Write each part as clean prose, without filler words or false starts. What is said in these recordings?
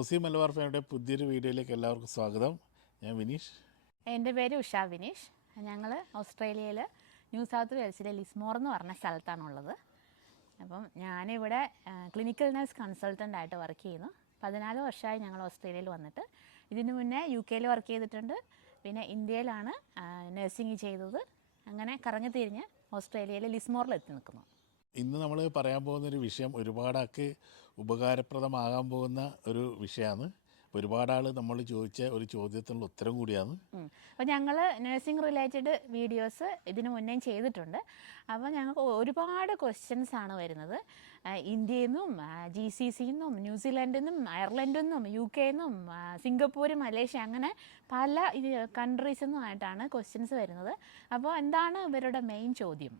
Aussie Malabar ഫാമിലിയുടെ പുതിയൊരു വീഡിയോയിലേക്ക് എല്ലാവർക്കും സ്വാഗതം. ഞാൻ വിനീഷ്. എൻ്റെ പേര് ഉഷ വിനീഷ്. ഞങ്ങൾ ഓസ്ട്രേലിയയിൽ ന്യൂ സൗത്ത് വെയിൽസിലെ ലിസ്മോർ എന്ന് പറഞ്ഞ സ്ഥലത്താണുള്ളത്. അപ്പം ഞാനിവിടെ ക്ലിനിക്കൽ നഴ്സ് കൺസൾട്ടൻ്റ് ആയിട്ട് വർക്ക് ചെയ്യുന്നു. 14 വർഷമായി ഞങ്ങൾ ഓസ്ട്രേലിയയിൽ വന്നിട്ട്. ഇതിനു മുന്നേ UK വർക്ക് ചെയ്തിട്ടുണ്ട്. പിന്നെ ഇന്ത്യയിലാണ് നഴ്സിംഗ് ചെയ്തത്. അങ്ങനെ കറങ്ങി തിരിഞ്ഞ് ഓസ്ട്രേലിയയിൽ ലിസ്മോറിൽ എത്തി നിൽക്കുന്നു. ഇന്ന് നമ്മൾ പറയാൻ പോകുന്നൊരു വിഷയം ഒരുപാടാൾക്ക് ഉപകാരപ്രദമാകാൻ പോകുന്ന ഒരു വിഷയമാണ്. ഒരുപാട് ആൾ നമ്മൾ ചോദിച്ച ഒരു ചോദ്യത്തിനുള്ള ഉത്തരം കൂടിയാണ്. അപ്പോൾ ഞങ്ങൾ നഴ്സിംഗ് റിലേറ്റഡ് വീഡിയോസ് ഇതിനു മുന്നേ ചെയ്തിട്ടുണ്ട്. അപ്പോൾ ഞങ്ങൾക്ക് ഒരുപാട് ക്വസ്റ്റ്യൻസ് ആണ് വരുന്നത്. ഇന്ത്യയിൽ നിന്നും GCCയിൽ നിന്നും ന്യൂസിലാൻഡിൽ നിന്നും അയർലൻഡിൽ നിന്നും UK നിന്നും സിംഗപ്പൂർ മലേഷ്യ അങ്ങനെ പല കൺട്രീസിൽ നിന്നുമായിട്ടാണ് ക്വസ്റ്റ്യൻസ് വരുന്നത്. അപ്പോൾ എന്താണ് ഇവരുടെ മെയിൻ ചോദ്യം?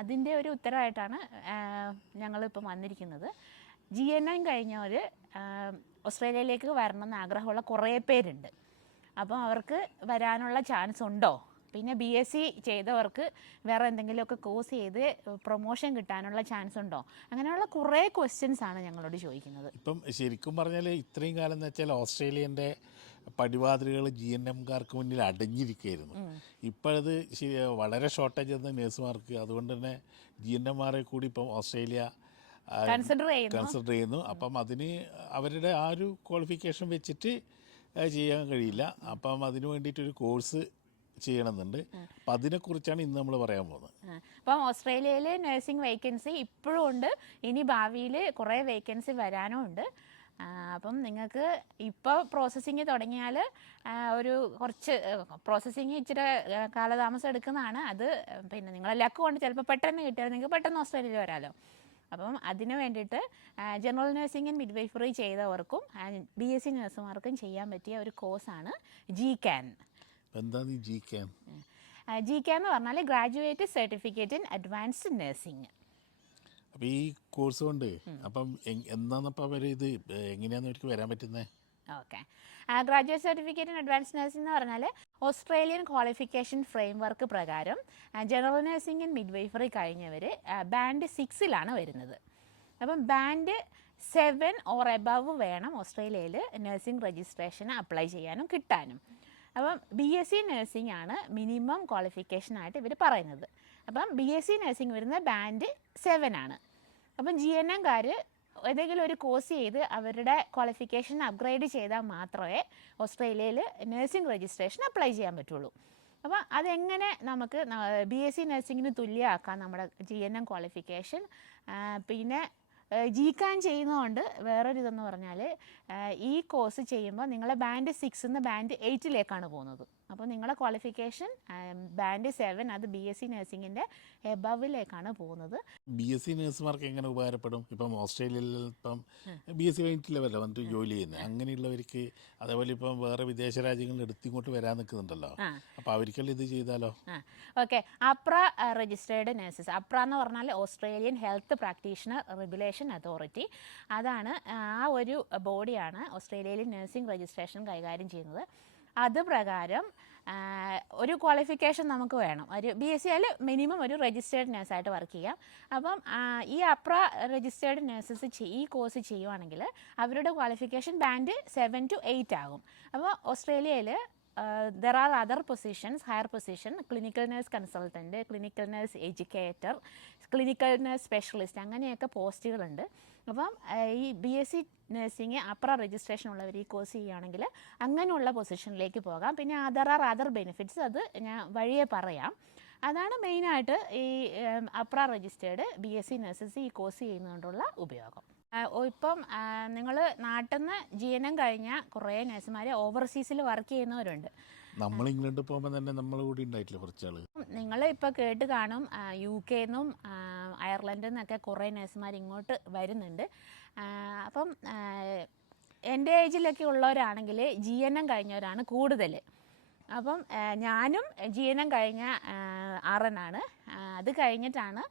അതിൻ്റെ ഒരു ഉത്തരവായിട്ടാണ് ഞങ്ങളിപ്പം വന്നിരിക്കുന്നത്. GNM കഴിഞ്ഞവർ ഓസ്ട്രേലിയയിലേക്ക് വരണമെന്ന് ആഗ്രഹമുള്ള കുറേ പേരുണ്ട്. അപ്പോൾ അവർക്ക് വരാനുള്ള ചാൻസ് ഉണ്ടോ? പിന്നെ BSc ചെയ്തവർക്ക് വേറെ എന്തെങ്കിലുമൊക്കെ കോഴ്സ് ചെയ്ത് പ്രൊമോഷൻ കിട്ടാനുള്ള ചാൻസ് ഉണ്ടോ? അങ്ങനെയുള്ള കുറേ ക്വസ്റ്റ്യൻസ് ആണ് ഞങ്ങളോട് ചോദിക്കുന്നത്. ഇപ്പം ശരിക്കും പറഞ്ഞാൽ ഇത്രയും കാലം എന്ന് വെച്ചാൽ ഓസ്ട്രേലിയൻ്റെ പടിവാതിലുകൾ GNMകാർക്ക് മുന്നിൽ അടഞ്ഞിരിക്കുകയായിരുന്നു. ഇപ്പോഴത് വളരെ ഷോർട്ടേജ് എന്ന നേഴ്സുമാർക്ക്, അതുകൊണ്ട് തന്നെ GNMമാരെ കൂടി ഇപ്പം ഓസ്ട്രേലിയ കൺസിഡർ ചെയ്യുന്നു. അപ്പം അതിന് അവരുടെ ആ ഒരു ക്വാളിഫിക്കേഷൻ വെച്ചിട്ട് ചെയ്യാൻ കഴിയില്ല. അപ്പം അതിന് വേണ്ടിയിട്ടൊരു കോഴ്സ് ചെയ്യണമെന്നുണ്ട്. അപ്പം അതിനെക്കുറിച്ചാണ് ഇന്ന് നമ്മൾ പറയാൻ പോകുന്നത്. അപ്പം ഓസ്ട്രേലിയയിൽ നഴ്സിംഗ് വേക്കൻസി ഇപ്പോഴും ഉണ്ട്. ഇനി ഭാവിയിൽ കുറേ വേക്കൻസി വരാനും ഉണ്ട്. അപ്പം നിങ്ങൾക്ക് ഇപ്പോൾ പ്രോസസ്സിങ് തുടങ്ങിയാൽ ഒരു കുറച്ച് പ്രോസസ്സിങ് ഇച്ചിരി കാലതാമസം എടുക്കുന്നതാണ്. അത് പിന്നെ നിങ്ങളെ ലക്ക് കൊണ്ട് ചിലപ്പോൾ പെട്ടെന്ന് കിട്ടിയാൽ നിങ്ങൾക്ക് പെട്ടെന്ന് ഓസ്ട്രേലിയയിൽ വരാമല്ലോ. അപ്പം അതിന് വേണ്ടിയിട്ട് ജനറൽ നഴ്സിംഗ് ആൻഡ് മിഡ്വൈഫറി ചെയ്തവർക്കും BSc നഴ്സുമാർക്കും ചെയ്യാൻ പറ്റിയ ഒരു കോഴ്സാണ് GCAN. എന്താണ് GCAN? GCAN എന്ന് പറഞ്ഞാൽ graduate certificate in advanced nursing. അപ്പം ഈ കോഴ്സ് കൊണ്ട് അപ്പം എന്താണെന്നപ്പോൾ അവർ ഇത് എങ്ങനെയാണെന്ന് അവർക്ക് വരാൻ പറ്റുന്നത്? Okay, graduate certificate in advance nursing എന്ന് പറഞ്ഞാൽ ഓസ്ട്രേലിയൻ ക്വാളിഫിക്കേഷൻ ഫ്രെയിംവർക്ക് പ്രകാരം ജനറൽ നഴ്സിംഗ് ആൻഡ് മിഡ്വൈഫറി കഴിഞ്ഞവർ ബാൻഡ് 6 വരുന്നത്. അപ്പം ബാൻഡ് 7 ഓർ എബവ് വേണം ഓസ്ട്രേലിയയിൽ നഴ്സിംഗ് രജിസ്ട്രേഷന് അപ്ലൈ ചെയ്യാനും കിട്ടാനും. അപ്പം BSc നഴ്സിംഗ് ആണ് മിനിമം ക്വാളിഫിക്കേഷനായിട്ട് ഇവർ പറയുന്നത്. അപ്പം BSc നഴ്സിംഗ് വരുന്ന ബാൻഡ് 7 ആണ്. അപ്പം GNMകാർ ഏതെങ്കിലും ഒരു കോഴ്സ് ചെയ്ത് അവരുടെ ക്വാളിഫിക്കേഷൻ അപ്ഗ്രേഡ് ചെയ്താൽ മാത്രമേ ഓസ്ട്രേലിയയിൽ നഴ്സിംഗ് രജിസ്ട്രേഷൻ അപ്ലൈ ചെയ്യാൻ പറ്റുള്ളൂ. അപ്പോൾ അതെങ്ങനെ നമുക്ക് BSc നഴ്സിംഗിന് തുല്യമാക്കാം നമ്മുടെ GNM ക്വാളിഫിക്കേഷൻ? പിന്നെ GCAN ചെയ്യുന്നതുകൊണ്ട് വേറൊരിതെന്ന് പറഞ്ഞാൽ ഈ കോഴ്സ് ചെയ്യുമ്പോൾ നിങ്ങളെ ബാൻഡ് 6 നിന്ന് ബാൻഡ് 8 പോകുന്നത്. അപ്പോൾ നിങ്ങളുടെ ക്വാളിഫിക്കേഷൻ ബാൻഡ് 7 അത് BSc നഴ്സിംഗിൻ്റെ എബവിലേക്കാണ് പോകുന്നത്. BSc നഴ്സുമാർക്ക് എങ്ങനെ ഉപകാരപ്പെടും? ഇപ്പം ഓസ്ട്രേലിയയിൽ ഇപ്പം BSc കഴിഞ്ഞിട്ടില്ല വന്നിട്ട് ജോലി ചെയ്യുന്നത് അങ്ങനെയുള്ളവർക്ക്, അതേപോലെ ഇപ്പം വേറെ വിദേശ രാജ്യങ്ങളിൽ എടുത്തിങ്ങോട്ട് വരാൻ നിൽക്കുന്നുണ്ടല്ലോ, അപ്പോൾ അവർക്കെല്ലാം ഇത് ചെയ്താലോ? Okay, AHPRA registered nurses. AHPRA എന്ന് പറഞ്ഞാൽ Australian health practitioner regulation authority. അതാണ് ആ ഒരു ബോഡിയാണ് ഓസ്ട്രേലിയയിൽ നഴ്സിംഗ് രജിസ്ട്രേഷൻ കൈകാര്യം ചെയ്യുന്നത്. അത് പ്രകാരം ഒരു ക്വാളിഫിക്കേഷൻ നമുക്ക് വേണം. ഒരു BSc മിനിമം ഒരു രജിസ്റ്റേർഡ് നഴ്സായിട്ട് വർക്ക് ചെയ്യാം. അപ്പം ഈ അപ്ര രജിസ്റ്റേർഡ് നഴ്സസ് ഈ കോഴ്സ് ചെയ്യുവാണെങ്കിൽ അവരുടെ ക്വാളിഫിക്കേഷൻ ബാൻഡ് 7 to 8 ആകും. അപ്പോൾ ഓസ്ട്രേലിയയിൽ there are other positions, higher position, clinical nurse consultant, clinical nurse educator, clinical nurse specialist അങ്ങനെയൊക്കെ പോസ്റ്റുകളുണ്ട്. അപ്പം ഈ BSc നഴ്സിംഗ് അപ്ര രജിസ്ട്രേഷൻ ഉള്ളവർ ഈ കോഴ്സ് ചെയ്യുകയാണെങ്കിൽ അങ്ങനെയുള്ള പൊസിഷനിലേക്ക് പോകാം. പിന്നെ അതർ ബെനിഫിറ്റ്സ് അത് ഞാൻ വഴിയെ പറയാം. അതാണ് മെയിനായിട്ട് ഈ അപ്ര രജിസ്റ്റേർഡ് BSc നഴ്സസ് ഈ കോഴ്സ് ചെയ്യുന്നതുകൊണ്ടുള്ള ഉപയോഗം. ഇപ്പം നിങ്ങൾ നാട്ടിൽ നിന്ന് GNM കഴിഞ്ഞ കുറേ നഴ്സുമാർ ഓവർസീസിൽ വർക്ക് ചെയ്യുന്നവരുണ്ട്. നമ്മൾ ഇംഗ്ലണ്ടിൽ പോകുമ്പോൾ തന്നെ നമ്മൾ കൂടി ഉണ്ടായിട്ടില്ല കുറച്ചാൾ. നിങ്ങൾ ഇപ്പോൾ കേട്ട് കാണും UK നിന്നും അയർലൻഡിൽ നിന്നൊക്കെ കുറേ നഴ്സുമാർ ഇങ്ങോട്ട് വരുന്നുണ്ട്. അപ്പം എൻ്റെ ഏജിലൊക്കെ ഉള്ളവരാണെങ്കിൽ GNM കഴിഞ്ഞവരാണ് കൂടുതൽ. അപ്പം ഞാനും GNM കഴിഞ്ഞ RN. അത് കഴിഞ്ഞിട്ടാണ്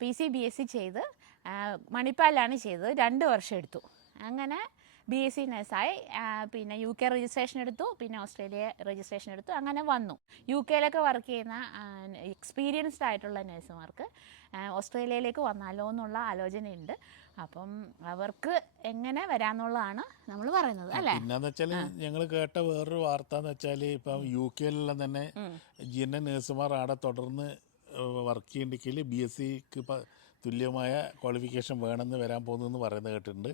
PC BSc ചെയ്ത് മണിപ്പാലിലാണ് ചെയ്തത്. 2 വർഷം എടുത്തു. അങ്ങനെ BSc നഴ്സായി. പിന്നെ UK രജിസ്ട്രേഷൻ എടുത്തു, പിന്നെ ഓസ്ട്രേലിയ രജിസ്ട്രേഷൻ എടുത്തു, അങ്ങനെ വന്നു. UK വർക്ക് ചെയ്യുന്ന എക്സ്പീരിയൻസ്ഡ് ആയിട്ടുള്ള നഴ്സുമാർക്ക് ഓസ്ട്രേലിയയിലേക്ക് വന്നാലോ എന്നുള്ള ആലോചനയുണ്ട്. അപ്പം അവർക്ക് എങ്ങനെ വരാമെന്നുള്ളതാണ് നമ്മൾ പറയുന്നത് അല്ലേ. പിന്നെന്ന് വെച്ചാൽ ഞങ്ങൾ കേട്ട വേറൊരു വാർത്ത എന്ന് വെച്ചാൽ ഇപ്പം UK തന്നെ GNM നഴ്സുമാർ അവിടെ തുടർന്ന് വർക്ക് ചെയ്യണ്ടെങ്കിൽ BScക്ക് തുല്യമായ ക്വാളിഫിക്കേഷൻ വേണമെന്ന് വരാൻ പോകുന്നു പറയുന്നത് കേട്ടിട്ടുണ്ട്.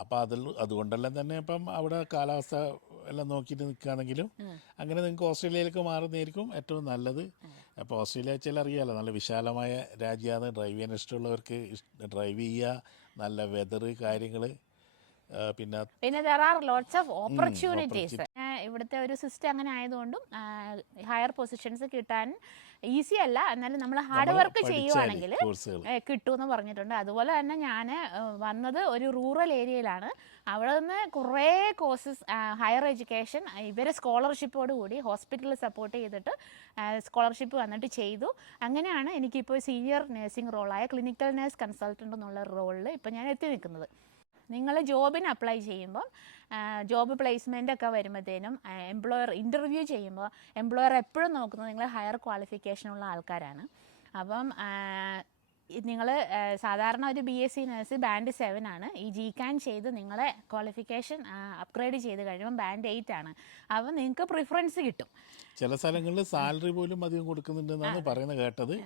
അപ്പോൾ അതുകൊണ്ടെല്ലാം തന്നെ ഇപ്പം അവിടെ കാലാവസ്ഥ എല്ലാം നോക്കിയിട്ട് നിൽക്കുകയാണെങ്കിലും അങ്ങനെ നിങ്ങൾക്ക് ഓസ്ട്രേലിയയിലേക്ക് മാറുന്നതായിരിക്കും ഏറ്റവും നല്ലത്. അപ്പോൾ ഓസ്ട്രേലിയ വെച്ചാൽ അറിയാമല്ലോ, നല്ല വിശാലമായ രാജ്യമാണ്. ഡ്രൈവ് ചെയ്യാൻ ഇഷ്ടമുള്ളവർക്ക് ഡ്രൈവ് ചെയ്യുക, നല്ല വെതർ കാര്യങ്ങൾ, പിന്നെ there are lots of opportunities. ഇവിടുത്തെ ഒരു സിസ്റ്റം അങ്ങനെ ആയതുകൊണ്ടും ഹയർ പൊസിഷൻസ് കിട്ടാൻ ഈസി അല്ല, എന്നാലും നമ്മൾ ഹാർഡ് വർക്ക് ചെയ്യുവാണെങ്കിൽ കിട്ടുമെന്ന് പറഞ്ഞിട്ടുണ്ട്. അതുപോലെ തന്നെ ഞാൻ വന്നത് ഒരു റൂറൽ ഏരിയയിലാണ്. അവിടെ നിന്ന് കുറേ കോഴ്സസ് ഹയർ എഡ്യൂക്കേഷൻ ഇവരെ സ്കോളർഷിപ്പോട് കൂടി ഹോസ്പിറ്റലിൽ സപ്പോർട്ട് ചെയ്തിട്ട് സ്കോളർഷിപ്പ് വന്നിട്ട് ചെയ്തു. അങ്ങനെയാണ് എനിക്കിപ്പോൾ സീനിയർ നഴ്സിംഗ് റോളായ ക്ലിനിക്കൽ നഴ്സ് കൺസൾട്ടൻ്റ് എന്നുള്ള റോളിൽ ഇപ്പോൾ ഞാൻ എത്തി നിൽക്കുന്നത്. നിങ്ങൾ ജോബിന് അപ്ലൈ ചെയ്യുമ്പം ജോബ് പ്ലേസ്മെൻ്റ് ഒക്കെ വരുമ്പോഴത്തേനും എംപ്ലോയർ ഇൻ്റർവ്യൂ ചെയ്യുമ്പോൾ എംപ്ലോയർ എപ്പോഴും നോക്കുന്നത് നിങ്ങൾ ഹയർ ക്വാളിഫിക്കേഷനുള്ള ആൾക്കാരാണ്. അപ്പം നിങ്ങൾ സാധാരണ ഒരു BSc നഴ്സ് ബാൻഡ് 7 ആണ്. ഈ GCAN ചെയ്ത് നിങ്ങളെ ക്വാളിഫിക്കേഷൻ അപ്ഗ്രേഡ് ചെയ്ത് കഴിയുമ്പോൾ ബാൻഡ് 8 ആണ്. അപ്പം നിങ്ങൾക്ക് പ്രിഫറൻസ് കിട്ടും. ചില സ്ഥലങ്ങളിൽ സാലറി പോലും അധികം കൊടുക്കുന്നുണ്ടെന്നാണ് പറയുന്നത് കേട്ടത്.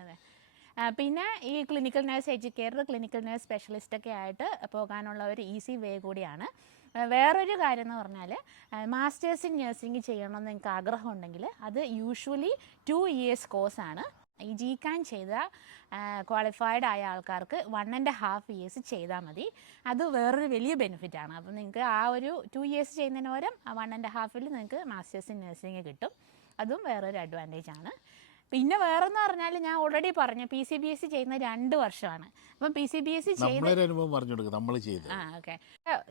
പിന്നെ ഈ clinical nurse educator, clinical nurse specialist ഒക്കെ ആയിട്ട് പോകാനുള്ള ഒരു ഈസി വേ കൂടിയാണ്. വേറൊരു കാര്യം എന്ന് പറഞ്ഞാൽ മാസ്റ്റേഴ്സ് ഇൻ നഴ്സിംഗ് ചെയ്യണമെന്ന് നിങ്ങൾക്ക് ആഗ്രഹം ഉണ്ടെങ്കിൽ അത് യൂഷ്വലി 2 years കോഴ്സാണ്. ഈ GCAN ചെയ്ത ക്വാളിഫൈഡ് ആയ ആൾക്കാർക്ക് 1.5 years ചെയ്താൽ മതി. അത് വേറൊരു വലിയ ബെനിഫിറ്റാണ്. അപ്പം നിങ്ങൾക്ക് ആ ഒരു 2 years ചെയ്യുന്നതിന് പകരം 1.5 നിങ്ങൾക്ക് മാസ്റ്റേഴ്സ് ഇൻ നഴ്സിംഗ് കിട്ടും. അതും വേറൊരു അഡ്വാൻറ്റേജ് ആണ്. പിന്നെ വേറെന്ന് പറഞ്ഞാൽ ഞാൻ ഓൾറെഡി പറഞ്ഞു PCBSc ചെയ്യുന്ന 2 വർഷമാണ്. അപ്പം PCBSc ചെയ്ത് ഓക്കെ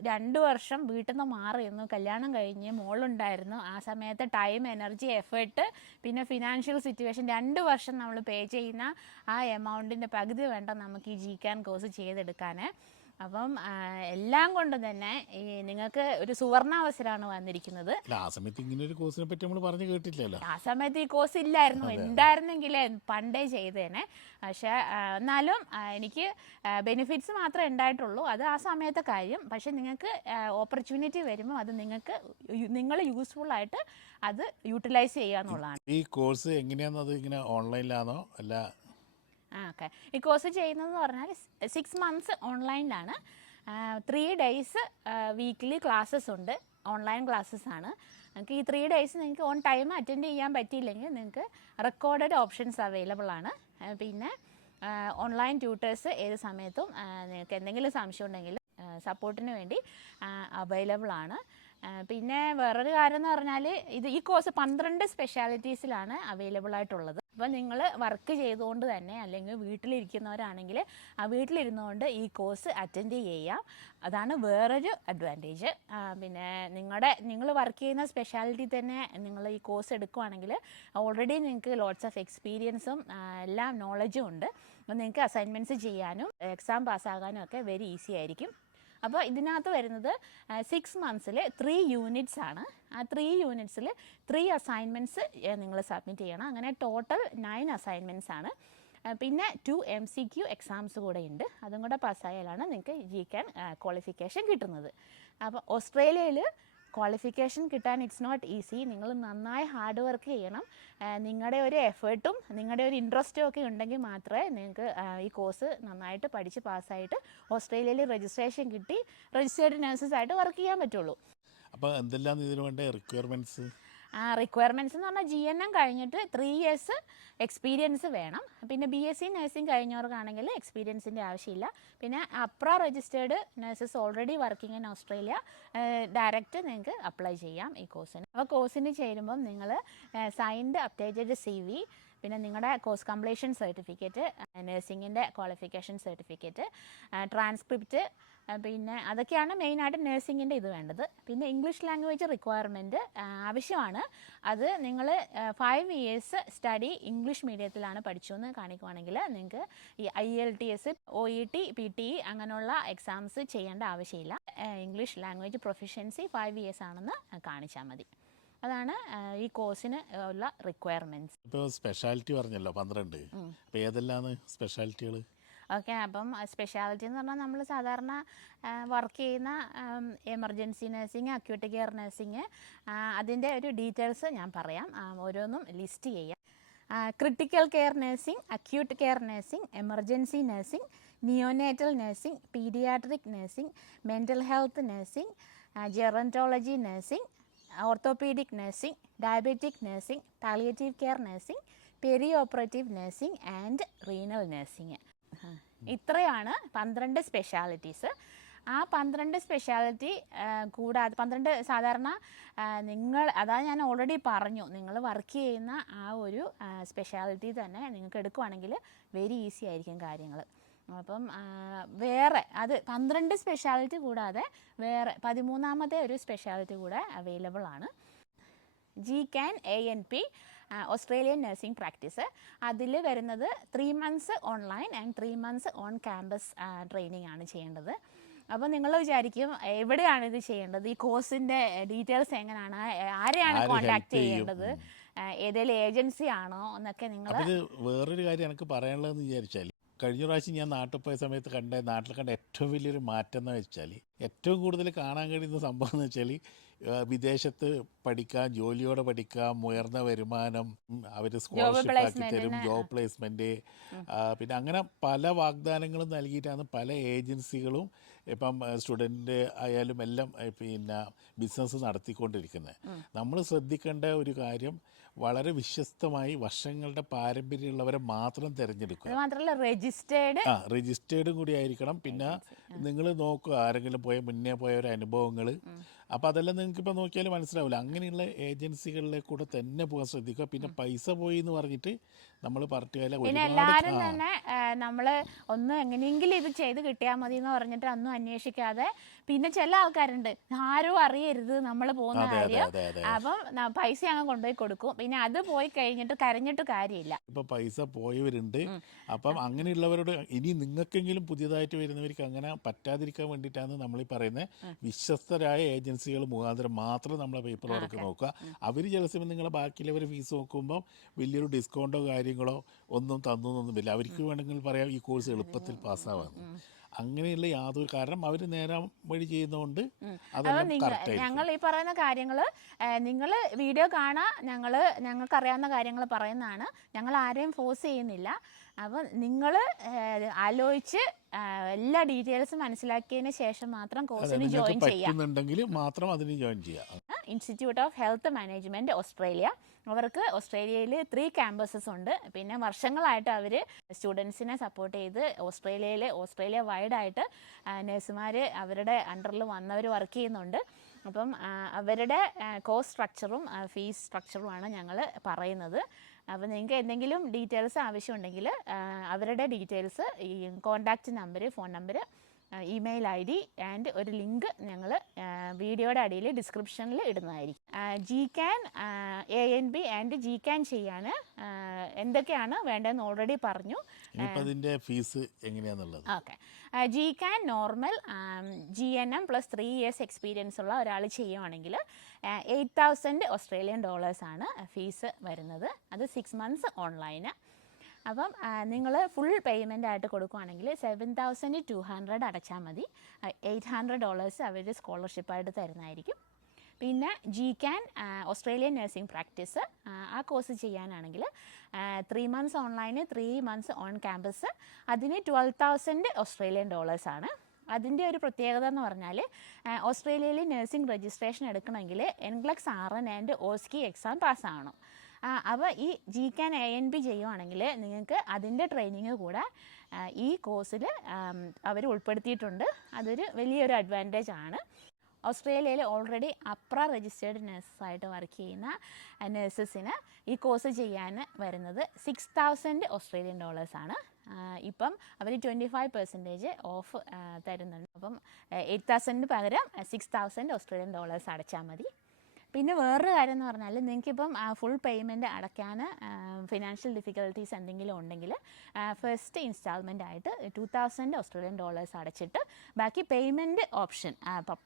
2 വർഷം വീട്ടിൽ നിന്ന് മാറിയിരുന്നു. കല്യാണം കഴിഞ്ഞ് മോളുണ്ടായിരുന്നു. ആ സമയത്ത് ടൈം, എനർജി, എഫേർട്ട്, പിന്നെ ഫിനാൻഷ്യൽ സിറ്റുവേഷൻ 2 വർഷം നമ്മൾ പേ ചെയ്യുന്ന ആ എമൗണ്ടിൻ്റെ പകുതി വേണ്ട നമുക്ക് ഈ GCAN കോഴ്സ് ചെയ്തെടുക്കാൻ. അപ്പം എല്ലാം കൊണ്ട് തന്നെ ഈ നിങ്ങൾക്ക് ഒരു സുവർണാവസരമാണ് വന്നിരിക്കുന്നത്. ആ സമയത്ത് ഇങ്ങനെ ഒരു കോഴ്സിനെ പറ്റി നമ്മൾ പറഞ്ഞു കേട്ടില്ലല്ലോ. ആ സമയത്ത് ഈ കോഴ്സ് ഇല്ലായിരുന്നു. ഉണ്ടായിരുന്നെങ്കിൽ പണ്ടേ ചെയ്തേനെ. പക്ഷേ എന്നാലും എനിക്ക് ബെനിഫിറ്റ്സ് മാത്രമേ ഉണ്ടായിട്ടുള്ളൂ. അത് ആ സമയത്തെ കാര്യം. പക്ഷെ നിങ്ങൾക്ക് ഓപ്പർച്യൂണിറ്റി വരുമ്പോൾ അത് നിങ്ങൾ യൂസ്ഫുള്ളായിട്ട് അത് യൂട്ടിലൈസ് ചെയ്യുക എന്നുള്ളതാണ്. ഈ കോഴ്സ് എങ്ങനെയാണെന്നത് ഇങ്ങനെ ഓൺലൈനിലാണോ അല്ല? ഓക്കെ, ഈ കോഴ്സ് ചെയ്യുന്നതെന്ന് പറഞ്ഞാൽ 6 months ഓൺലൈനിലാണ്. 3 days വീക്ക്ലി ക്ലാസ്സസ് ഉണ്ട്. ഓൺലൈൻ ക്ലാസ്സസ് ആണ്. നിങ്ങൾക്ക് ഈ 3 days നിങ്ങൾക്ക് ഓൺ ടൈം അറ്റൻഡ് ചെയ്യാൻ പറ്റിയില്ലെങ്കിൽ നിങ്ങൾക്ക് റെക്കോർഡഡ് ഓപ്ഷൻസ് അവൈലബിൾ ആണ്. പിന്നെ ഓൺലൈൻ ട്യൂട്ടേഴ്സ് ഏത് സമയത്തും നിങ്ങൾക്ക് എന്തെങ്കിലും സംശയം ഉണ്ടെങ്കിൽ സപ്പോർട്ടിന് വേണ്ടി അവൈലബിൾ ആണ്. പിന്നെ വേറൊരു കാര്യം എന്ന് പറഞ്ഞാൽ ഈ കോഴ്സ് 12 സ്പെഷ്യാലിറ്റീസിലാണ് അവൈലബിൾ ആയിട്ടുള്ളത്. അപ്പോൾ നിങ്ങൾ വർക്ക് ചെയ്തുകൊണ്ട് തന്നെ അല്ലെങ്കിൽ വീട്ടിലിരിക്കുന്നവരാണെങ്കിൽ ആ വീട്ടിലിരുന്നുകൊണ്ട് ഈ കോഴ്സ് അറ്റൻഡ് ചെയ്യാം. അതാണ് വേറൊരു അഡ്വാൻറ്റേജ്. പിന്നെ നിങ്ങൾ വർക്ക് ചെയ്യുന്ന സ്പെഷ്യാലിറ്റി തന്നെ നിങ്ങൾ ഈ കോഴ്സ് എടുക്കുകയാണെങ്കിൽ ഓൾറെഡി നിങ്ങൾക്ക് ലോട്ട്സ് ഓഫ് എക്സ്പീരിയൻസും എല്ലാം നോളജും ഉണ്ട്. അപ്പോൾ നിങ്ങൾക്ക് അസൈൻമെൻറ്റ്സ് ചെയ്യാനും എക്സാം പാസ്സാകാനും ഒക്കെ വെരി ഈസി ആയിരിക്കും. അപ്പോൾ ഇതിനകത്ത് വരുന്നത് 6 months 3 units ആണ്. ആ 3 units 3 assignments നിങ്ങൾ സബ്മിറ്റ് ചെയ്യണം. അങ്ങനെ ടോട്ടൽ 9 assignments ആണ്. പിന്നെ 2 MCQ എക്സാംസ് കൂടെ ഉണ്ട്. അതും കൂടെ പാസ്സായാലാണ് നിങ്ങൾക്ക് GCAN ക്വാളിഫിക്കേഷൻ കിട്ടുന്നത്. അപ്പോൾ ഓസ്ട്രേലിയയിൽ ക്വാളിഫിക്കേഷൻ കിട്ടാൻ ഇറ്റ്സ് നോട്ട് ഈസി. നിങ്ങൾ നന്നായി ഹാർഡ് വർക്ക് ചെയ്യണം. നിങ്ങളുടെ ഒരു എഫേർട്ടും നിങ്ങളുടെ ഒരു ഇൻട്രസ്റ്റും ഒക്കെ ഉണ്ടെങ്കിൽ മാത്രമേ നിങ്ങൾക്ക് ഈ കോഴ്സ് നന്നായിട്ട് പഠിച്ച് പാസ്സായിട്ട് ഓസ്ട്രേലിയയിൽ രജിസ്ട്രേഷൻ കിട്ടി രജിസ്റ്റേർഡ് നഴ്സസ് ആയിട്ട് വർക്ക് ചെയ്യാൻ പറ്റുള്ളൂ. അപ്പോൾ എന്തെല്ലാം ഇതിനു വേണ്ട റിക്വയർമെൻറ്റ്സ്? റിക്വയർമെൻറ്റ്സ് എന്ന് പറഞ്ഞാൽ GNM കഴിഞ്ഞിട്ട് 3 years എക്സ്പീരിയൻസ് വേണം. പിന്നെ BSc നഴ്സിംഗ് കഴിഞ്ഞവർക്കാണെങ്കിൽ എക്സ്പീരിയൻസിൻ്റെ ആവശ്യമില്ല. പിന്നെ registered nurses already working in Australia direct നിങ്ങൾക്ക് അപ്ലൈ ചെയ്യാം ഈ കോഴ്സിന്. അപ്പോൾ കോഴ്സിന് ചേരുമ്പം നിങ്ങൾ സൈൻഡ് അപ്ഡേറ്റഡ് CV, പിന്നെ നിങ്ങളുടെ കോഴ്സ് കംപ്ലീഷൻ സർട്ടിഫിക്കറ്റ്, നഴ്സിംഗിൻ്റെ ക്വാളിഫിക്കേഷൻ സർട്ടിഫിക്കറ്റ്, ട്രാൻസ്ക്രിപ്റ്റ്, പിന്നെ അതൊക്കെയാണ് മെയിനായിട്ട് നഴ്സിങ്ങിൻ്റെ ഇത് വേണ്ടത്. പിന്നെ ഇംഗ്ലീഷ് ലാംഗ്വേജ് റിക്വയർമെൻറ്റ് ആവശ്യമാണ്. അത് നിങ്ങൾ 5 ഇയേഴ്സ് സ്റ്റഡി ഇംഗ്ലീഷ് മീഡിയത്തിലാണ് പഠിച്ചു എന്ന് കാണിക്കുവാണെങ്കിൽ നിങ്ങൾക്ക് ഈ IELTS, OET, PTE അങ്ങനെയുള്ള എക്സാംസ് ചെയ്യേണ്ട ആവശ്യമില്ല. ഇംഗ്ലീഷ് ലാംഗ്വേജ് പ്രൊഫിഷ്യൻസി 5 ഇയേഴ്സ് ആണെന്ന് കാണിച്ചാൽ മതി. അതാണ് ഈ കോഴ്സിന് ഉള്ള റിക്വയർമെൻറ്റ്സ്. ഇപ്പോൾ സ്പെഷ്യാലിറ്റി പറഞ്ഞല്ലോ 12. അപ്പോൾ ഏതെല്ലാമാണ് സ്പെഷ്യാലിറ്റികൾ? ഓക്കെ, അപ്പം സ്പെഷ്യാലിറ്റി എന്ന് പറഞ്ഞാൽ നമ്മൾ സാധാരണ വർക്ക് ചെയ്യുന്ന emergency nursing, acute care nursing, അതിൻ്റെ ഒരു ഡീറ്റെയിൽസ് ഞാൻ പറയാം. ഓരോന്നും ലിസ്റ്റ് ചെയ്യാം. Critical care nursing, acute care nursing, emergency nursing, neonatal nursing, paediatric nursing, mental health nursing, gerontology nursing, orthopaedic nursing, diabetic nursing, palliative care nursing, perioperative nursing and renal nursing. ഇത്രയാണ് 12 specialities. ആ 12 speciality കൂടാതെ 12 സാധാരണ അതാ ഞാൻ already പറഞ്ഞു, നിങ്ങൾ work ചെയ്യുന്ന ആ ഒരു സ്പെഷ്യാലിറ്റി തന്നെ നിങ്ങൾക്ക് എടുക്കുവാണെങ്കിൽ വെരി ഈസി ആയിരിക്കും കാര്യങ്ങൾ. അപ്പം വേറെ അത് 12 സ്പെഷ്യാലിറ്റി കൂടാതെ വേറെ 13ാമത്തെ ഒരു സ്പെഷ്യാലിറ്റി കൂടെ അവൈലബിൾ ആണ്. GCAN ANP Australian nursing practice. അതിൽ വരുന്നത് 3 months online and 3 months on campus training ആണ് ചെയ്യേണ്ടത്. അപ്പോൾ നിങ്ങൾ വിചാരിക്കും എവിടെയാണ് ഇത് ചെയ്യേണ്ടത്, ഈ കോഴ്സിൻ്റെ ഡീറ്റെയിൽസ് എങ്ങനെയാണ്, ആരെയാണ് കോൺടാക്ട് ചെയ്യേണ്ടത്, ഏതെങ്കിലും ഏജൻസി ആണോ എന്നൊക്കെ നിങ്ങൾ. വേറൊരു കാര്യം എനിക്ക് പറയാനുള്ളതെന്ന് വിചാരിച്ചാൽ, കഴിഞ്ഞ പ്രാവശ്യം ഞാൻ നാട്ടിൽ പോയ സമയത്ത് നാട്ടിൽ കണ്ട ഏറ്റവും വലിയൊരു മാറ്റം എന്ന് വെച്ചാൽ, ഏറ്റവും കൂടുതൽ കാണാൻ കഴിയുന്ന സംഭവം എന്ന് വെച്ചാൽ, വിദേശത്ത് പഠിക്കാം, ജോലിയോടെ പഠിക്കാം, ഉയർന്ന വരുമാനം, അവർ സ്കോളർഷിപ്പ് ആക്കി തരും, ജോബ് പ്ലേസ്മെൻറ്റ്, പിന്നെ അങ്ങനെ പല വാഗ്ദാനങ്ങളും നൽകിയിട്ടാണ് പല ഏജൻസികളും ഇപ്പം സ്റ്റുഡൻറ്റ് ആയാലും എല്ലാം പിന്നെ ബിസിനസ് നടത്തിക്കൊണ്ടിരിക്കുന്നത്. നമ്മൾ ശ്രദ്ധിക്കേണ്ട ഒരു കാര്യം, വളരെ വിശ്വസ്തമായി വർഷങ്ങളുടെ പാരമ്പര്യമുള്ളവരെ മാത്രം തിരഞ്ഞെടുക്കുക. മാത്രമല്ല രജിസ്റ്റേർഡും കൂടി ആയിരിക്കണം. പിന്നെ നിങ്ങൾ നോക്കുക, ആരെങ്കിലും മുന്നേ പോയ ഒരു അനുഭവങ്ങൾ, അപ്പോൾ അതെല്ലാം നിങ്ങൾക്ക് ഇപ്പോൾ നോക്കിയാൽ മനസ്സിലാവില്ല. അങ്ങനെയുള്ള ഏജൻസികളിലേക്ക് കൂടെ തന്നെ പോകാൻ ശ്രദ്ധിക്കുക. പിന്നെ പൈസ പോയി എന്ന് പറഞ്ഞിട്ട് നമ്മൾ പറഞ്ഞില്ല. പിന്നെ എല്ലാവരും തന്നെ നമ്മൾ ഒന്ന് എങ്ങനെയെങ്കിലും ഇത് ചെയ്ത് കിട്ടിയാൽ മതി എന്ന് പറഞ്ഞിട്ട് ഒന്നും അന്വേഷിക്കാതെ, പിന്നെ ചില ആൾക്കാരുണ്ട് ആരും അറിയരുത് നമ്മൾ പോകുന്ന കാര്യം, അപ്പം പൈസ അങ്ങ് കൊണ്ടുപോയി കൊടുക്കും. പിന്നെ അത് പോയി കഴിഞ്ഞിട്ട് കരഞ്ഞിട്ട് കാര്യമില്ല. ഇപ്പൊ പൈസ പോയവരുണ്ട്. അപ്പം അങ്ങനെയുള്ളവരോട് ഇനി നിങ്ങൾക്കെങ്കിലും പുതിയതായിട്ട് വരുന്നവർക്ക് അങ്ങനെ പറ്റാതിരിക്കാൻ വേണ്ടിയിട്ടാണ് നമ്മൾ ഈ പറയുന്നത്, വിശ്വസ്തരായ ഏജൻസികൾ മുഖാന്തരം മാത്രം നമ്മളെ പേപ്പർ വർക്ക് നോക്കുക. അവർ ചില സമയം നിങ്ങളെ ബാക്കിയുള്ളവർ ഫീസ് നോക്കുമ്പോൾ വലിയൊരു ഡിസ്കൗണ്ടോ കാര്യങ്ങളോ ഒന്നും തന്നൊന്നുമില്ല. അവർക്ക് വേണമെങ്കിൽ പറയാം ഈ കോഴ്സ് എളുപ്പത്തിൽ പാസ്സാവാന്ന്. അങ്ങനെയുള്ള യാതൊരു കാരണം അവർ നേരം വഴി ചെയ്യുന്നതുകൊണ്ട് ഞങ്ങൾ ഈ പറയുന്ന കാര്യങ്ങൾ നിങ്ങൾ വീഡിയോ കാണാൻ ഞങ്ങൾക്കറിയാവുന്ന കാര്യങ്ങൾ പറയുന്നതാണ്. ഞങ്ങൾ ആരെയും ഫോഴ്സ് ചെയ്യുന്നില്ല. അപ്പോൾ നിങ്ങൾ ആലോചിച്ച് എല്ലാ ഡീറ്റെയിൽസും മനസ്സിലാക്കിയതിന് ശേഷം മാത്രം കോഴ്സിന് ജോയിൻ ചെയ്യാം. Institute of health management Australia, അവർക്ക് ഓസ്ട്രേലിയയിൽ 3 ക്യാമ്പസസ് ഉണ്ട്. പിന്നെ വർഷങ്ങളായിട്ട് അവർ സ്റ്റുഡൻസിനെ സപ്പോർട്ട് ചെയ്ത് ഓസ്ട്രേലിയ വൈഡായിട്ട് നഴ്സുമാർ അവരുടെ അണ്ടറിൽ വന്നവർ വർക്ക് ചെയ്യുന്നുണ്ട്. അപ്പം അവരുടെ കോഴ്സ് സ്ട്രക്ചറും ഫീസ് സ്ട്രക്ചറുമാണ് ഞങ്ങൾ പറയുന്നത്. അപ്പോൾ നിങ്ങൾക്ക് എന്തെങ്കിലും ഡീറ്റെയിൽസ് ആവശ്യമുണ്ടെങ്കിൽ അവരുടെ ഡീറ്റെയിൽസ്, ഈ contact number, phone number, email ID and ഒരു ലിങ്ക് ഞങ്ങൾ വീഡിയോയുടെ അടിയിൽ ഡിസ്ക്രിപ്ഷനിൽ ഇടുന്നതായിരിക്കും. GCAN ANP ആൻഡ് GCAN ചെയ്യാൻ എന്തൊക്കെയാണ് വേണ്ടതെന്ന് ഓൾറെഡി പറഞ്ഞു. ഇതിൻ്റെ ഫീസ് എങ്ങനെയാണെന്നുള്ളത്. Okay, GCAN normal GNM + 3 years experience ഉള്ള ഒരാൾ ചെയ്യുവാണെങ്കിൽ 8,000 ഓസ്ട്രേലിയൻ ഡോളേഴ്സാണ് ഫീസ് വരുന്നത്. അത് 6 months ഓൺലൈന്. അപ്പം നിങ്ങൾ ഫുൾ പേയ്മെൻ്റ് ആയിട്ട് കൊടുക്കുകയാണെങ്കിൽ 7,200 അടച്ചാൽ മതി. $800 അവർ സ്കോളർഷിപ്പായിട്ട് തരുന്നതായിരിക്കും. പിന്നെ GCAN ഓസ്ട്രേലിയൻ നഴ്സിംഗ് പ്രാക്ടീസ്, ആ കോഴ്സ് ചെയ്യാനാണെങ്കിൽ 3 months online, 3 months on campus, അതിന് 12,000 ഓസ്ട്രേലിയൻ ഡോളേഴ്സാണ്. അതിൻ്റെ ഒരു പ്രത്യേകത എന്ന് പറഞ്ഞാൽ, ഓസ്ട്രേലിയയിൽ നഴ്സിംഗ് രജിസ്ട്രേഷൻ എടുക്കണമെങ്കിൽ NCLEX RN and OSCE exam പാസ്സാവണം. അപ്പോൾ ഈ GCAN ANP ചെയ്യുവാണെങ്കിൽ നിങ്ങൾക്ക് അതിൻ്റെ ട്രെയിനിങ് കൂടെ ഈ കോഴ്സിൽ അവർ ഉൾപ്പെടുത്തിയിട്ടുണ്ട്. അതൊരു വലിയൊരു അഡ്വാൻറ്റേജ് ആണ്. ഓസ്ട്രേലിയയിൽ ഓൾറെഡി രജിസ്റ്റേർഡ് നഴ്സസായിട്ട് വർക്ക് ചെയ്യുന്ന നഴ്സസിന് ഈ കോഴ്സ് ചെയ്യാൻ വരുന്നത് 6,000 ഓസ്ട്രേലിയൻ ഡോളേഴ്സാണ്. ഇപ്പം അവർ 25% ഓഫ് തരുന്നുണ്ട്. അപ്പം 8,000 പകരം $6,000 അടച്ചാൽ മതി. പിന്നെ വേറൊരു കാര്യം എന്ന് പറഞ്ഞാൽ നിങ്ങൾക്കിപ്പം ഫുൾ പേയ്മെൻറ്റ് അടയ്ക്കാൻ ഫിനാൻഷ്യൽ ഡിഫിക്കൽട്ടീസ് എന്തെങ്കിലും ഉണ്ടെങ്കിൽ ഫസ്റ്റ് ഇൻസ്റ്റാൾമെൻ്റ് ആയിട്ട് $2,000 അടച്ചിട്ട് ബാക്കി payment option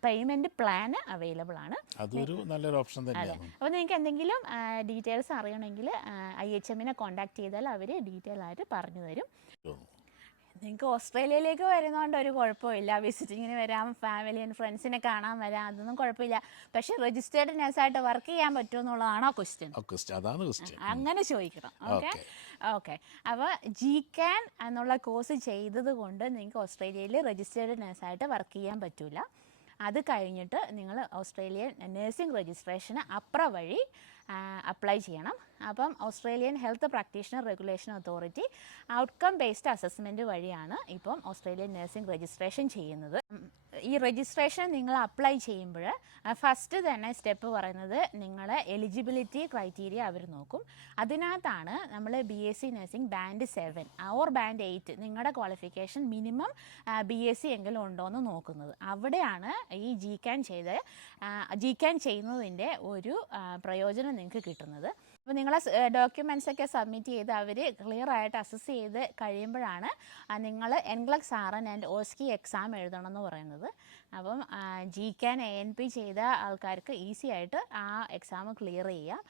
payment plan available ആണ്. അതൊരു നല്ലൊരു ഓപ്ഷൻ തന്നെയാണ്. അപ്പോൾ നിങ്ങൾക്ക് എന്തെങ്കിലും ഡീറ്റെയിൽസ് അറിയണമെങ്കിൽ IHM കോൺടാക്ട് ചെയ്താൽ അവർ ഡീറ്റെയിൽ ആയിട്ട് പറഞ്ഞു തരും. നിങ്ങൾക്ക് ഓസ്ട്രേലിയയിലേക്ക് വരുന്നതുകൊണ്ട് ഒരു കുഴപ്പമില്ല, വിസിറ്റിങ്ങിന് വരാം, ഫാമിലി ആൻഡ് ഫ്രണ്ട്സിനെ കാണാൻ വരാം, അതൊന്നും കുഴപ്പമില്ല. പക്ഷേ രജിസ്റ്റേർഡ് നഴ്സായിട്ട് വർക്ക് ചെയ്യാൻ പറ്റുമോ എന്നുള്ളതാണോ ക്വസ്റ്റ്യൻ? അങ്ങനെ ചോദിക്കണം. ഓക്കെ. അപ്പോൾ GCAN എന്നുള്ള കോഴ്സ് ചെയ്തത് കൊണ്ട് നിങ്ങൾക്ക് ഓസ്ട്രേലിയയിൽ രജിസ്റ്റേർഡ് നഴ്സായിട്ട് വർക്ക് ചെയ്യാൻ പറ്റില്ല. അത് കഴിഞ്ഞിട്ട് നിങ്ങൾ ഓസ്ട്രേലിയൻ നഴ്സിംഗ് രജിസ്ട്രേഷന് അപ്ര വഴി അപ്ലൈ ചെയ്യണം. അപ്പം Australian health practitioner regulation authority outcome based assessment വഴിയാണ് ഇപ്പം ഓസ്ട്രേലിയൻ നഴ്സിംഗ് രജിസ്ട്രേഷൻ ചെയ്യുന്നത്. ഈ രജിസ്ട്രേഷൻ നിങ്ങൾ അപ്ലൈ ചെയ്യുമ്പോൾ ഫസ്റ്റ് തന്നെ സ്റ്റെപ്പ് പറയുന്നത് നിങ്ങളെ എലിജിബിലിറ്റി ക്രൈറ്റീരിയ അവർ നോക്കും. അതിനകത്താണ് നമ്മൾ BSc nursing band 7 or band 8 നിങ്ങളുടെ ക്വാളിഫിക്കേഷൻ മിനിമം BSc എങ്കിലും ഉണ്ടോ എന്ന് നോക്കുന്നത്. അവിടെയാണ് ഈ GCAN ചെയ്യുന്നതിൻ്റെ ഒരു പ്രയോജനം നിങ്ങൾക്ക് കിട്ടുന്നത്. അപ്പോൾ നിങ്ങളെ ഡോക്യുമെൻറ്റ്സൊക്കെ സബ്മിറ്റ് ചെയ്ത് അവർ ക്ലിയർ ആയിട്ട് അസസ് ചെയ്ത് കഴിയുമ്പോഴാണ് നിങ്ങൾ NCLEX RN and OSCE exam എഴുതണമെന്ന് പറയുന്നത്. അപ്പം GCAN ANP ചെയ്ത ആൾക്കാർക്ക് ഈസി ആയിട്ട് ആ എക്സാം ക്ലിയർ ചെയ്യാം.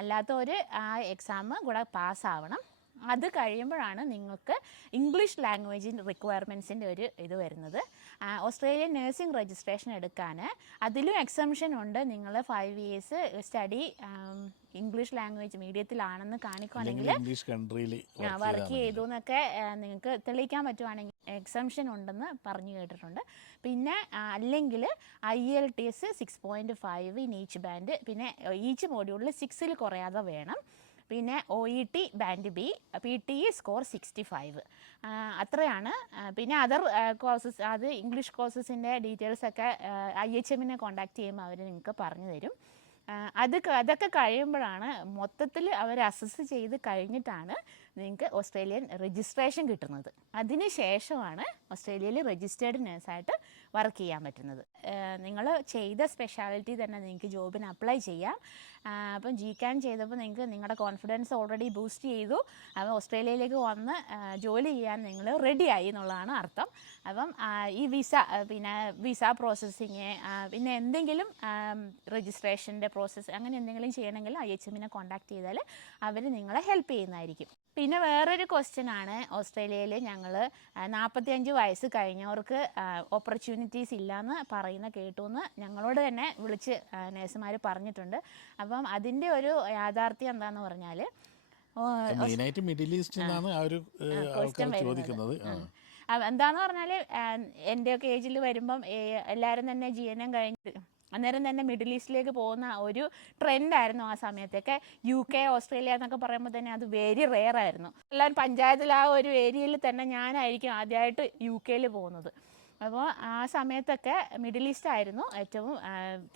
അല്ലാത്തവർ ആ എക്സാം കൂടെ പാസ്സാവണം. അത് കഴിയുമ്പോഴാണ് നിങ്ങൾക്ക് ഇംഗ്ലീഷ് ലാംഗ്വേജിൻ്റെ റിക്വയർമെൻറ്റ്സിൻ്റെ ഒരു ഇത് വരുന്നത്. ഓസ്ട്രേലിയൻ നഴ്സിംഗ് രജിസ്ട്രേഷൻ എടുക്കാൻ അതിലും എക്സംഷൻ ഉണ്ട്. നിങ്ങൾ 5 years സ്റ്റഡി ഇംഗ്ലീഷ് ലാംഗ്വേജ് മീഡിയത്തിലാണെന്ന് കാണിക്കുകയാണെങ്കിൽ വർക്ക് ചെയ്തു എന്നൊക്കെ നിങ്ങൾക്ക് തെളിയിക്കാൻ പറ്റുവാണെങ്കിൽ എക്സംഷൻ ഉണ്ടെന്ന് പറഞ്ഞു കേട്ടിട്ടുണ്ട്. പിന്നെ അല്ലെങ്കിൽ IELTS 6.5 ഇൻ ഈച്ച് ബാൻഡ്, പിന്നെ ഈച്ച് മോഡ്യൂളിൽ 6ൽ കുറയാതെ വേണം. പിന്നെ OET band B, PTE score 65. അത്രയാണ്. പിന്നെ അതർ കോഴ്സസ്, അത് ഇംഗ്ലീഷ് കോഴ്സസിൻ്റെ ഡീറ്റെയിൽസൊക്കെ IHM കോൺടാക്ട് ചെയ്യുമ്പോൾ അവർ നിങ്ങൾക്ക് പറഞ്ഞു തരും. അതൊക്കെ കഴിയുമ്പോഴാണ് മൊത്തത്തിൽ അവർ അസസ് ചെയ്ത് കഴിഞ്ഞിട്ടാണ് നിങ്ങൾക്ക് ഓസ്ട്രേലിയൻ രജിസ്ട്രേഷൻ കിട്ടുന്നത്. അതിന് ശേഷമാണ് ഓസ്ട്രേലിയയിൽ രജിസ്റ്റേർഡ് നഴ്സായിട്ട് വർക്ക് ചെയ്യാൻ പറ്റുന്നത്. നിങ്ങൾ ചെയ്ത സ്പെഷ്യാലിറ്റി തന്നെ നിങ്ങൾക്ക് ജോബിന് അപ്ലൈ ചെയ്യാം. അപ്പം GCAN ചെയ്തപ്പോൾ നിങ്ങൾക്ക് നിങ്ങളുടെ കോൺഫിഡൻസ് ഓൾറെഡി ബൂസ്റ്റ് ചെയ്തു. അപ്പം ഓസ്ട്രേലിയയിലേക്ക് വന്ന് ജോലി ചെയ്യാൻ നിങ്ങൾ റെഡിയായി എന്നുള്ളതാണ് അർത്ഥം. അപ്പം ഈ വിസ പ്രോസസ്സിങ്, പിന്നെ എന്തെങ്കിലും രജിസ്ട്രേഷൻ്റെ പ്രോസസ്സ് അങ്ങനെ എന്തെങ്കിലും ചെയ്യണമെങ്കിൽ IHM കോൺടാക്ട് ചെയ്താൽ അവർ നിങ്ങളെ ഹെൽപ്പ് ചെയ്യുന്നതായിരിക്കും. പിന്നെ വേറൊരു ക്വസ്റ്റ്യൻ ആണ്, ഓസ്ട്രേലിയയിൽ ഞങ്ങൾ 45 വയസ്സ് കഴിഞ്ഞവർക്ക് ഓപ്പർച്യൂണിറ്റീസ് ഇല്ലയെന്ന് പറയുന്ന കേട്ടു എന്ന് ഞങ്ങളോട് തന്നെ വിളിച്ച് നഴ്സുമാർ പറഞ്ഞിട്ടുണ്ട്. അപ്പം അതിൻ്റെ ഒരു യാഥാർത്ഥ്യം എന്താണെന്ന് പറഞ്ഞാൽ മിഡിൽ ഈസ്റ്റിലാണ് ആ ഒരു ചോദിക്കുന്നത്. എന്താന്ന് പറഞ്ഞാൽ എൻ്റെയൊക്കെ ഏജിൽ വരുമ്പം എല്ലാവരും തന്നെ GNM കഴിഞ്ഞിട്ട് അന്നേരം തന്നെ മിഡിൽ ഈസ്റ്റിലേക്ക് പോകുന്ന ഒരു ട്രെൻഡായിരുന്നു ആ സമയത്തൊക്കെ. UK, ഓസ്ട്രേലിയ എന്നൊക്കെ പറയുമ്പോൾ തന്നെ അത് വെരി റെയർ ആയിരുന്നു. എല്ലാവരും പഞ്ചായത്തിൽ ആ ഒരു ഏരിയയിൽ തന്നെ ഞാനായിരിക്കും ആദ്യമായിട്ട് UK പോകുന്നത്. അപ്പോൾ ആ സമയത്തൊക്കെ മിഡിൽ ഈസ്റ്റ് ആയിരുന്നു ഏറ്റവും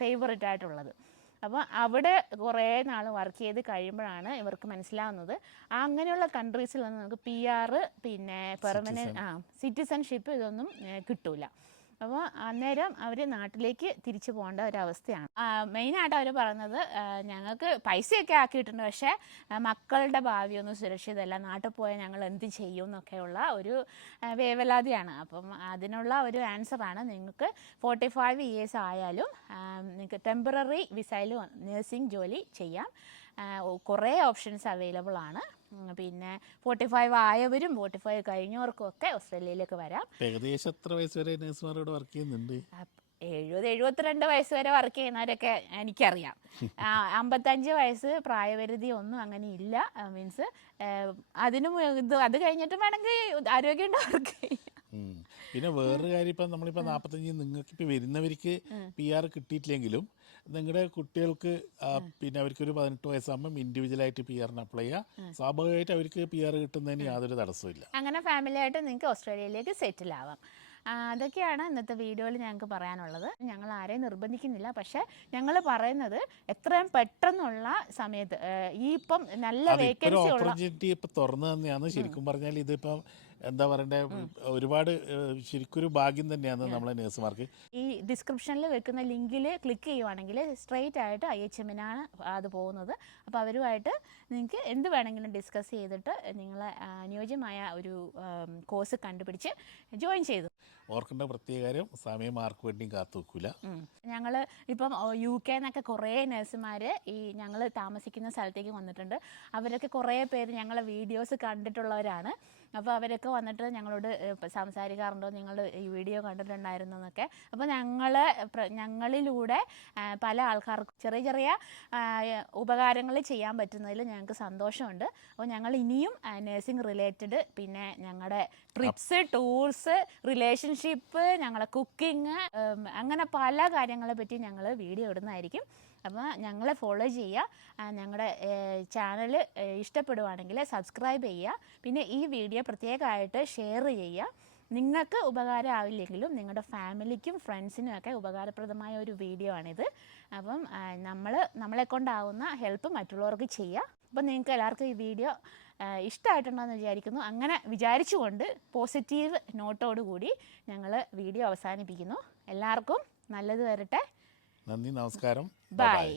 ഫേവറേറ്റ് ആയിട്ടുള്ളത്. അപ്പോൾ അവിടെ കുറേ നാൾ വർക്ക് ചെയ്ത് കഴിയുമ്പോഴാണ് ഇവർക്ക് മനസ്സിലാവുന്നത് അങ്ങനെയുള്ള കൺട്രീസിൽ നിന്ന് നമുക്ക് PR പിന്നെ പെർമനൻറ്റ് സിറ്റിസൺഷിപ്പ് ഇതൊന്നും കിട്ടൂല. അപ്പോൾ അന്നേരം അവർ നാട്ടിലേക്ക് തിരിച്ചു പോകേണ്ട ഒരവസ്ഥയാണ്. മെയിനായിട്ട് അവർ പറയുന്നത് ഞങ്ങൾക്ക് പൈസയൊക്കെ ആക്കിയിട്ടുണ്ട്, പക്ഷേ മക്കളുടെ ഭാവിയൊന്നും സുരക്ഷിതമല്ല, നാട്ടിൽ പോയാൽ ഞങ്ങൾ എന്ത് ചെയ്യും എന്നൊക്കെയുള്ള ഒരു വേവലാതിയാണ്. അപ്പം അതിനുള്ള ഒരു ആൻസറാണ് നിങ്ങൾക്ക് 45 years ആയാലും നിങ്ങൾക്ക് ടെമ്പററി വിസയിൽ നഴ്സിംഗ് ജോലി ചെയ്യാം. കുറേ ഓപ്ഷൻസ് അവൈലബിൾ ആണ്. പിന്നെ 45 ആയവരും 45 കഴിഞ്ഞവർക്കും ഒക്കെ ഓസ്ട്രേലിയയിലേക്ക് വരാം. ഏകദേശം എത്ര വയസ്സ് വരെ നഴ്സുമാരോട് വർക്ക് ചെയ്യുന്നുണ്ട്? 70-72 വയസ്സ് വരെ വർക്ക് ചെയ്യുന്നവരൊക്കെ എനിക്കറിയാം. 55 വയസ്സ് പ്രായപരിധി ഒന്നും അങ്ങനെ ഇല്ല. മീൻസ് അത് കഴിഞ്ഞിട്ടും വേണമെങ്കിൽ ആരോഗ്യം വർക്ക് ചെയ്യാം. പിന്നെ വേറൊരു കാര്യം, ഇപ്പം നമ്മളിപ്പോൾ 45 നിങ്ങൾക്കിപ്പോൾ വരുന്നവർക്ക് PR കിട്ടിയിട്ടില്ലെങ്കിലും നിങ്ങളുടെ കുട്ടികൾക്ക് പിന്നെ അവർക്കൊരു 18 വയസ്സാകുമ്പം ഇൻഡിവിജ്വലായിട്ട് PRന് അപ്ലൈ ചെയ്യുക. സ്വാഭാവികമായിട്ട് അവർക്ക് PR കിട്ടുന്നതിന് യാതൊരു തടസ്സമില്ല. അങ്ങനെ ഫാമിലിയായിട്ട് നിങ്ങൾക്ക് ഓസ്ട്രേലിയയിലേക്ക് സെറ്റിൽ ആവാം. അതൊക്കെയാണ് ഇന്നത്തെ വീഡിയോയിൽ ഞങ്ങൾക്ക് പറയാനുള്ളത്. ഞങ്ങൾ ആരെയും നിർബന്ധിക്കുന്നില്ല, പക്ഷേ ഞങ്ങൾ പറയുന്നത് എത്രയും പെട്ടെന്നുള്ള സമയത്ത് ഈ ഇപ്പം നല്ല വേക്കൻസി ഓപ്പർച്യൂണിറ്റി ഇപ്പം തുറന്നു തന്നെയാണ്. ശരിക്കും പറഞ്ഞാൽ ഇതിപ്പം എന്താ പറയണ്ടേ, ഒരുപാട് ശരിക്കൊരു ഭാഗ്യം തന്നെയാണ് നമ്മളെ നേഴ്സുമാർക്ക്. ഈ ഡിസ്ക്രിപ്ഷനിൽ വെക്കുന്ന ലിങ്കിൽ ക്ലിക്ക് ചെയ്യുവാണെങ്കിൽ സ്ട്രെയിറ്റ് ആയിട്ട് IHMനാണ് അത് പോകുന്നത്. അപ്പോൾ അവരുമായിട്ട് നിങ്ങൾക്ക് എന്ത് വേണമെങ്കിലും ഡിസ്കസ് ചെയ്തിട്ട് നിങ്ങൾ അനുയോജ്യമായ ഒരു കോഴ്സ് കണ്ടുപിടിച്ച് ജോയിൻ ചെയ്തു. ഓർക്കേണ്ട പ്രത്യേക കാര്യം, സമയം ആർക്ക് വേണ്ടിയും കാത്തു വെക്കില്ല. ഞങ്ങൾ ഇപ്പം UK എന്നൊക്കെ കുറേ നഴ്സുമാർ ഈ ഞങ്ങൾ താമസിക്കുന്ന സ്ഥലത്തേക്ക് വന്നിട്ടുണ്ട്. അവരൊക്കെ കുറേ പേര് ഞങ്ങളെ വീഡിയോസ് കണ്ടിട്ടുള്ളവരാണ്. അപ്പോൾ അവരൊക്കെ വന്നിട്ട് ഞങ്ങളോട് സംസാരിക്കാറുണ്ടോ, നിങ്ങൾ ഈ വീഡിയോ കണ്ടിട്ടുണ്ടായിരുന്നു എന്നൊക്കെ. അപ്പോൾ ഞങ്ങളിലൂടെ പല ആൾക്കാർക്കും ചെറിയ ചെറിയ ഉപകാരങ്ങൾ ചെയ്യാൻ പറ്റുന്നതിൽ ഞങ്ങൾക്ക് സന്തോഷമുണ്ട്. അപ്പോൾ ഞങ്ങൾ ഇനിയും നഴ്സിംഗ് റിലേറ്റഡ്, പിന്നെ ഞങ്ങളുടെ ട്രിപ്സ്, ടൂർസ്, റിലേഷൻഷിപ്പ്, ഞങ്ങളെ കുക്കിംഗ്, അങ്ങനെ പല കാര്യങ്ങളെ പറ്റി ഞങ്ങൾ വീഡിയോ ഇടുന്നതായിരിക്കും. അപ്പോൾ ഞങ്ങളെ ഫോളോ ചെയ്യുക. ഞങ്ങളുടെ ചാനൽ ഇഷ്ടപ്പെടുവാണെങ്കിൽ സബ്സ്ക്രൈബ് ചെയ്യുക. പിന്നെ ഈ വീഡിയോ പ്രത്യേകമായിട്ട് ഷെയർ ചെയ്യുക. നിങ്ങൾക്ക് ഉപകാരമാവില്ലെങ്കിലും നിങ്ങളുടെ ഫാമിലിക്കും ഫ്രണ്ട്സിനും ഒക്കെ ഉപകാരപ്രദമായ ഒരു വീഡിയോ ആണിത്. അപ്പം നമ്മളെ കൊണ്ടാവുന്ന ഹെൽപ്പ് മറ്റുള്ളവർക്ക് ചെയ്യുക. അപ്പം നിങ്ങൾക്ക് എല്ലാവർക്കും ഈ വീഡിയോ ഇഷ്ടമായിട്ടുണ്ടെന്ന് വിചാരിക്കുന്നു. അങ്ങനെ വിചാരിച്ചുകൊണ്ട് പോസിറ്റീവ് നോട്ടോടുകൂടി ഞങ്ങൾ വീഡിയോ അവസാനിപ്പിക്കുന്നു. എല്ലാവർക്കും നല്ലത് വരട്ടെ. നന്ദി, നമസ്കാരം, ബൈ.